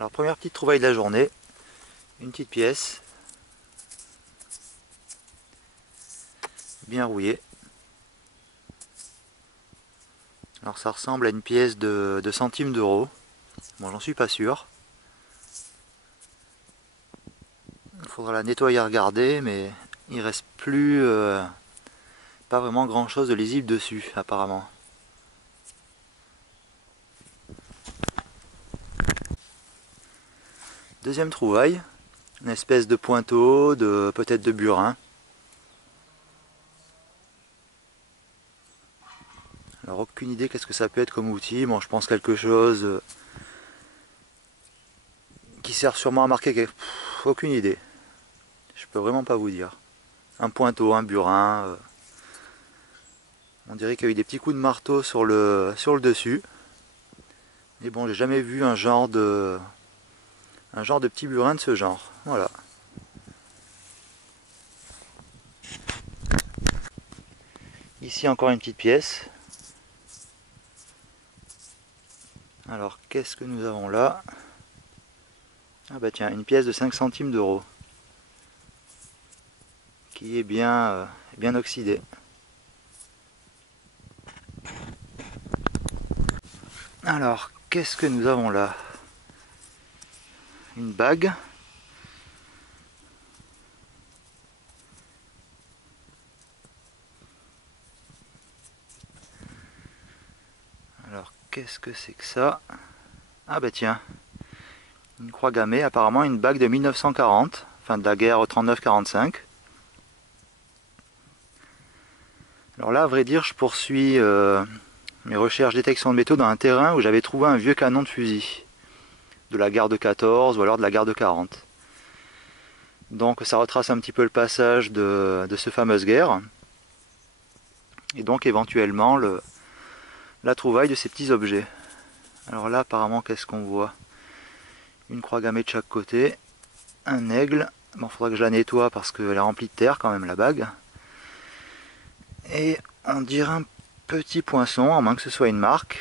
Alors première petite trouvaille de la journée, une petite pièce, bien rouillée. Alors ça ressemble à une pièce de centimes d'euros. Bon, j'en suis pas sûr. Il faudra la nettoyer et regarder, mais il reste plus pas vraiment grand chose de lisible dessus apparemment. Deuxième trouvaille, une espèce de pointeau, peut-être de burin. Alors aucune idée qu'est-ce que ça peut être comme outil. Bon, je pense quelque chose qui sert sûrement à marquer quelque... aucune idée. Je peux vraiment pas vous dire. Un pointeau, un burin. On dirait qu'il y a eu des petits coups de marteau sur le dessus. Mais bon, j'ai jamais vu un genre de petit burin de ce genre. Voilà. Ici encore une petite pièce. Alors qu'est-ce que nous avons là? Ah bah tiens, une pièce de 5 centimes d'euros. Qui est bien oxydée. Alors, qu'est-ce que nous avons là? Une bague. Alors, qu'est-ce que c'est que ça? Ah bah tiens, une croix gammée, apparemment une bague de 1940, enfin de la guerre 39-45. Alors là, à vrai dire, je poursuis mes recherches détection de métaux dans un terrain où j'avais trouvé un vieux canon de fusil. De la guerre de 14 ou alors de la guerre de 40. Donc ça retrace un petit peu le passage de cette fameuse guerre. Et donc éventuellement la trouvaille de ces petits objets. Alors là apparemment qu'est-ce qu'on voit? Une croix gammée de chaque côté, un aigle. Bon, faudra que je la nettoie parce qu'elle est remplie de terre quand même la bague. Et on dirait un petit poinçon, à moins que ce soit une marque.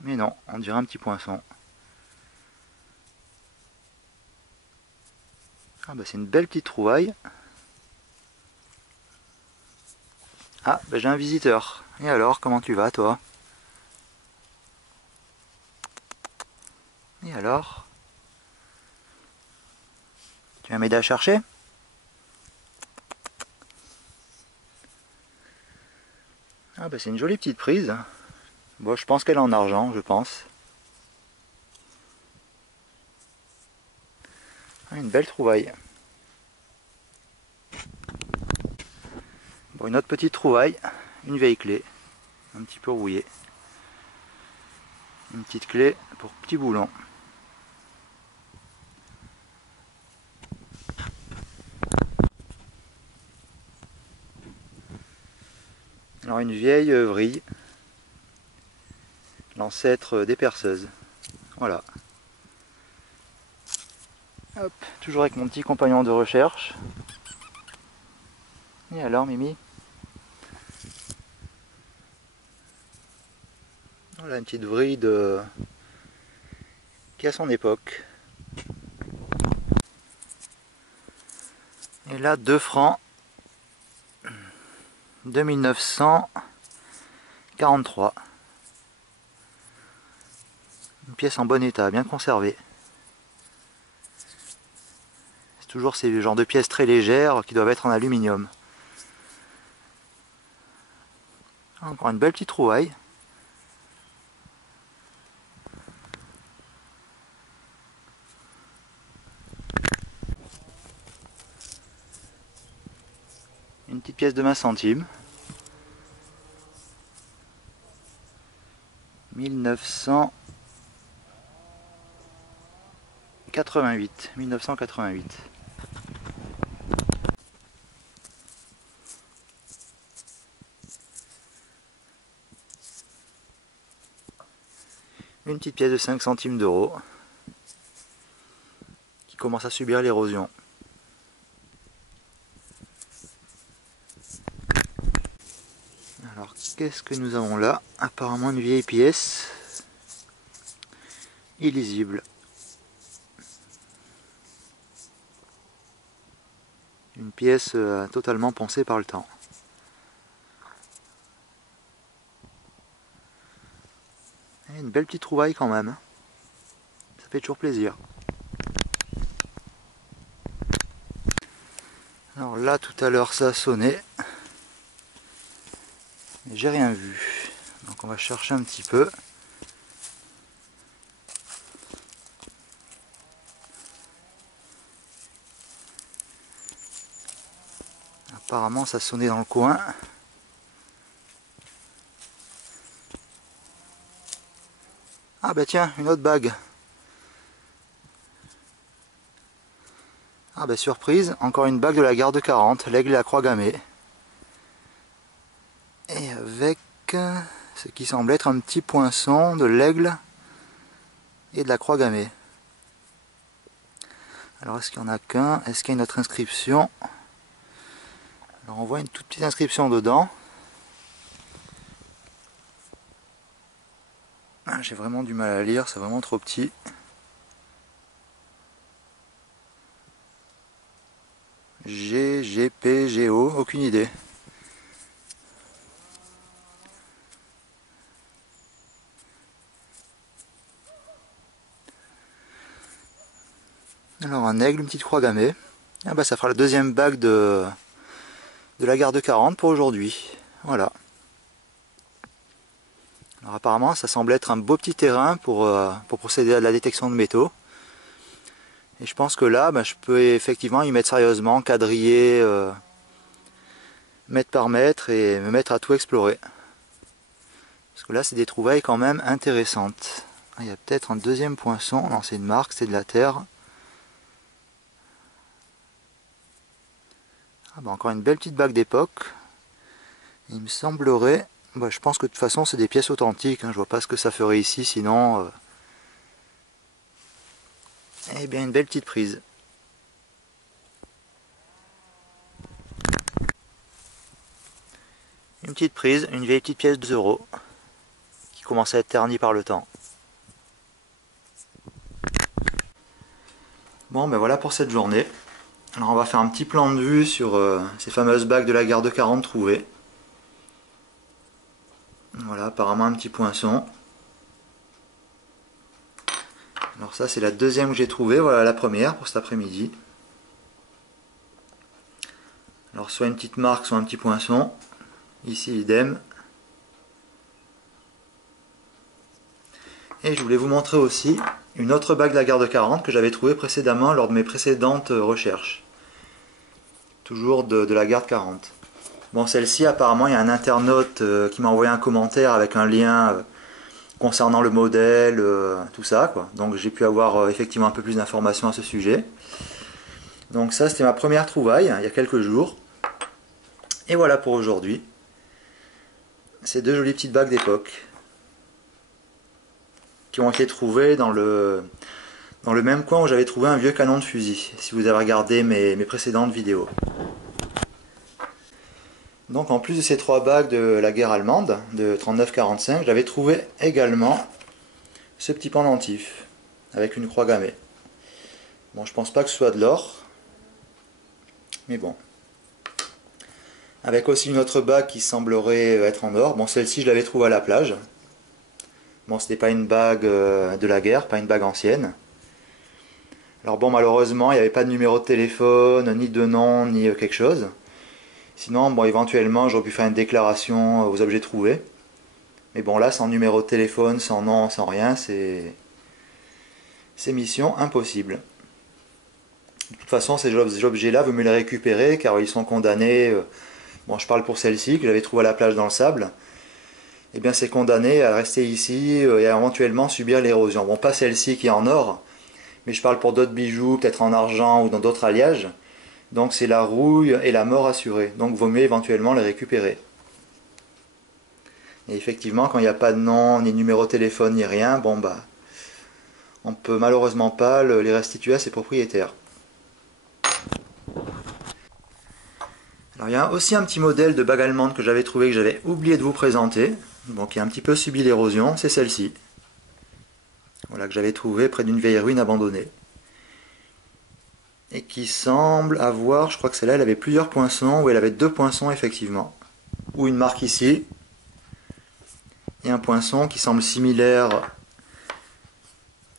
Mais non, on dirait un petit poinçon. Ah bah c'est une belle petite trouvaille. Ah bah j'ai un visiteur. Et alors, comment tu vas toi? Et alors? Tu vas m'aider à chercher? Ah bah c'est une jolie petite prise. Bon, je pense qu'elle est en argent, je pense. Ah, une belle trouvaille. Bon, une autre petite trouvaille, une vieille clé, un petit peu rouillée. Une petite clé pour petit boulon. Alors une vieille vrille, l'ancêtre des perceuses. Voilà. Hop, toujours avec mon petit compagnon de recherche. Et alors Mimi? Voilà une petite vrille qui a son époque. Et là 2 francs de 1943. Une pièce en bon état, bien conservée. C'est toujours ces genres de pièces très légères qui doivent être en aluminium. Encore une belle petite trouvaille. Une petite pièce de 20 centimes. 1988. Une petite pièce de 5 centimes d'euros qui commence à subir l'érosion. Alors qu'est-ce que nous avons là? Apparemment une vieille pièce. illisible. Une pièce totalement poncée par le temps. Et une belle petite trouvaille quand même. Ça fait toujours plaisir. Alors là tout à l'heure ça a sonné. Mais j'ai rien vu. Donc on va chercher un petit peu. Apparemment ça sonnait dans le coin. Ah bah tiens, une autre bague. Ah bah surprise, encore une bague de la garde 40, l'aigle et la croix gammée. Et avec ce qui semble être un petit poinçon de l'aigle et de la croix gammée. Alors est-ce qu'il n'y en a qu'un? Est-ce qu'il y a une autre inscription? Alors on voit une toute petite inscription dedans. Ah, j'ai vraiment du mal à lire, c'est vraiment trop petit. G, G, P, G, O, aucune idée. Alors un aigle, une petite croix gammée. Ah bah ça fera la deuxième bague de la garde 40 pour aujourd'hui. Voilà. Alors apparemment ça semble être un beau petit terrain pour procéder à la détection de métaux. Et je pense que là bah, je peux effectivement y mettre sérieusement, quadriller mètre par mètre et me mettre à tout explorer. Parce que là c'est des trouvailles quand même intéressantes. Ah, il y a peut-être un deuxième poinçon, non c'est une marque, c'est de la terre. Ah bah encore une belle petite bague d'époque. Il me semblerait, bah je pense que de toute façon c'est des pièces authentiques, hein, je vois pas ce que ça ferait ici sinon. Eh bien une belle petite prise. Une petite prise, une vieille petite pièce de 2 € qui commence à être ternie par le temps. Bon ben voilà pour cette journée. Alors on va faire un petit plan de vue sur ces fameuses bagues de la garde 40 trouvées. Voilà, apparemment un petit poinçon. Alors ça c'est la deuxième que j'ai trouvée, voilà la première pour cet après-midi. Alors soit une petite marque, soit un petit poinçon. Ici idem. Et je voulais vous montrer aussi une autre bague de la garde 40 que j'avais trouvée précédemment lors de mes précédentes recherches. Toujours de la garde 40. Bon, celle-ci, apparemment, il y a un internaute qui m'a envoyé un commentaire avec un lien concernant le modèle, tout ça, quoi. Donc j'ai pu avoir effectivement un peu plus d'informations à ce sujet. Donc ça, c'était ma première trouvaille, il y a quelques jours. Et voilà pour aujourd'hui. Ces deux jolies petites bagues d'époque qui ont été trouvées dans le même coin où j'avais trouvé un vieux canon de fusil, si vous avez regardé mes précédentes vidéos. Donc en plus de ces 3 bagues de la guerre allemande, de 39-45, j'avais trouvé également ce petit pendentif, avec une croix gammée. Bon, je pense pas que ce soit de l'or, mais bon. Avec aussi une autre bague qui semblerait être en or. Bon, celle-ci je l'avais trouvée à la plage. Bon, c'était pas une bague de la guerre, pas une bague ancienne. Alors bon, malheureusement, il n'y avait pas de numéro de téléphone, ni de nom, ni quelque chose. Sinon, bon, éventuellement, j'aurais pu faire une déclaration aux objets trouvés. Mais bon, là, sans numéro de téléphone, sans nom, sans rien, c'est mission impossible. De toute façon, ces objets-là, vous me les récupérez, car ils sont condamnés. Bon, je parle pour celle-ci, que j'avais trouvée à la plage dans le sable. Eh bien, c'est condamné à rester ici et à éventuellement subir l'érosion. Bon, pas celle-ci qui est en or, mais je parle pour d'autres bijoux, peut-être en argent ou dans d'autres alliages. Donc c'est la rouille et la mort assurée. Donc vaut mieux éventuellement les récupérer. Et effectivement, quand il n'y a pas de nom, ni numéro de téléphone, ni rien, bon bah, on peut malheureusement pas les restituer à ses propriétaires. Alors il y a aussi un petit modèle de bague allemande que j'avais trouvé, que j'avais oublié de vous présenter, bon, qui a un petit peu subi l'érosion, c'est celle-ci. Voilà, que j'avais trouvé près d'une vieille ruine abandonnée. Et qui semble avoir, je crois que celle-là, elle avait plusieurs poinçons, ou elle avait deux poinçons effectivement. Ou une marque ici, et un poinçon qui semble similaire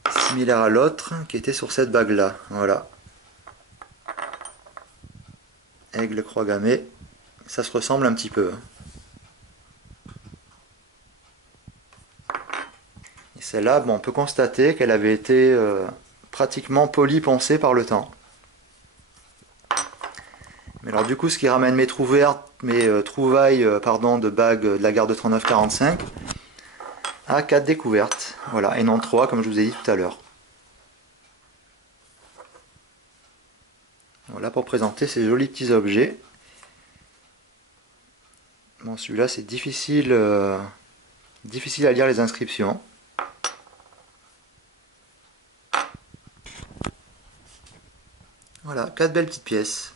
à l'autre, qui était sur cette bague-là. Voilà. Aigle croix gammée, ça se ressemble un petit peu. Et celle-là, bon, on peut constater qu'elle avait été pratiquement polie-poncée par le temps. Mais alors du coup, ce qui ramène mes trouvailles de bagues de la gare de 39-45 à 4 découvertes. Voilà, et non 3 comme je vous ai dit tout à l'heure. Voilà pour présenter ces jolis petits objets. Bon, celui-là c'est difficile à lire les inscriptions. Voilà, 4 belles petites pièces.